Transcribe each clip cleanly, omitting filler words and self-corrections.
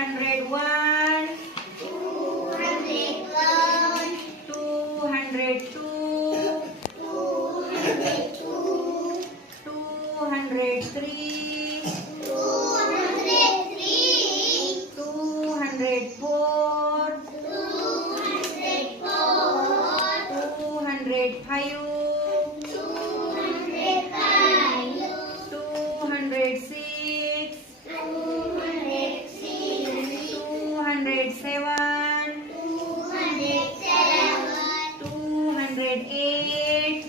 201, 202, 203, 204, 205, 206, 207, 208,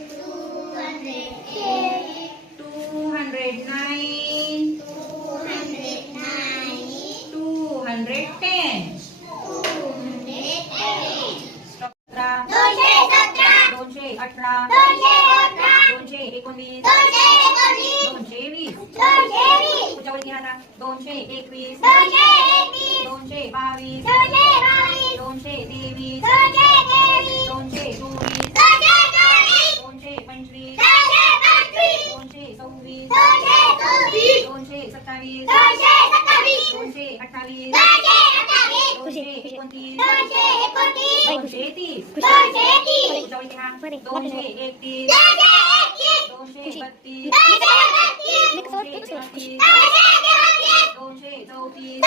209, 210. Stop. 218, 219, 220, 221, पुढच्या वरती राहता 221, 222, 223, 224, 225, 226, 227, 228, 229, 230, पुढच्या वरती राहा 231, 232, 234, 235,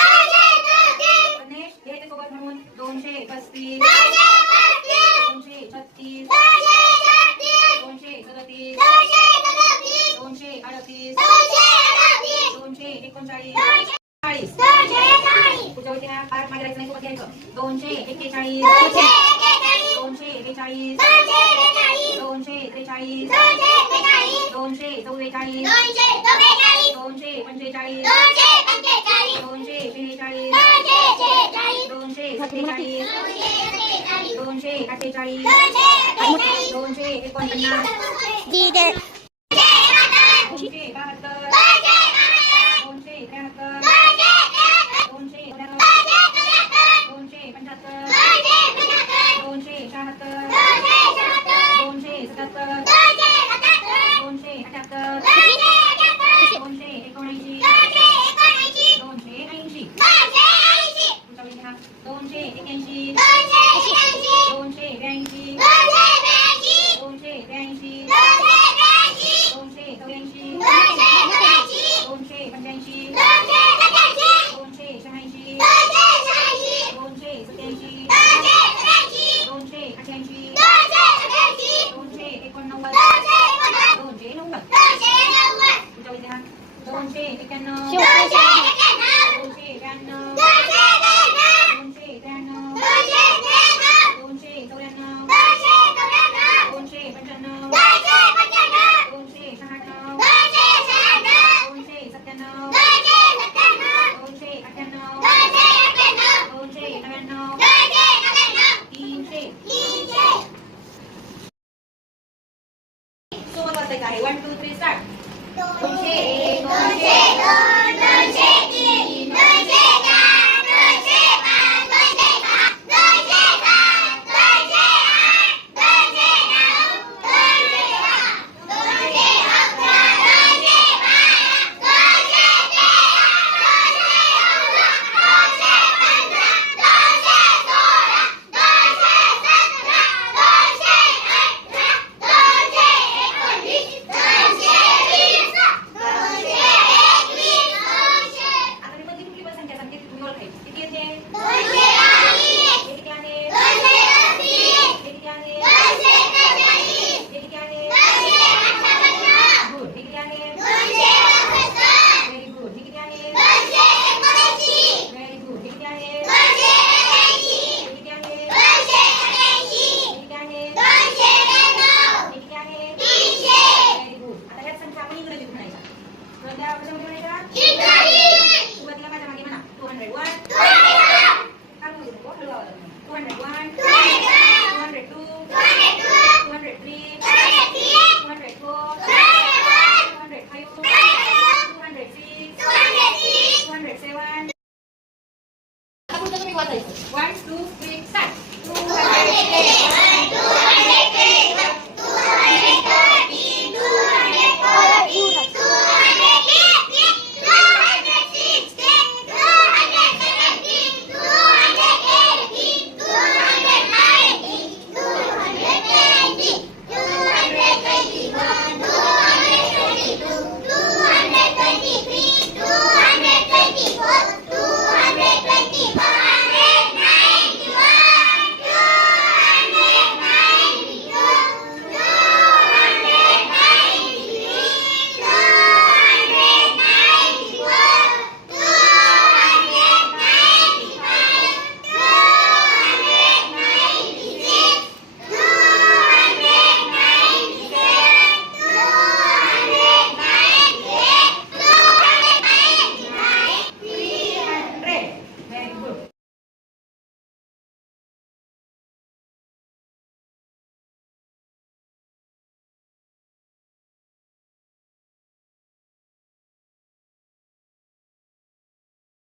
याच्या सोबत म्हणून 235, 236, 237, 238, 239, 40, पुढच्या वरती राहा पाच माझ्या नाही सोबत घ्यायचं 241, 242, 243, 244, 245, 246, 247, 248, 249, 1, 2, 3, start. 201, 202, 203, 1, 2, 3, start. 200.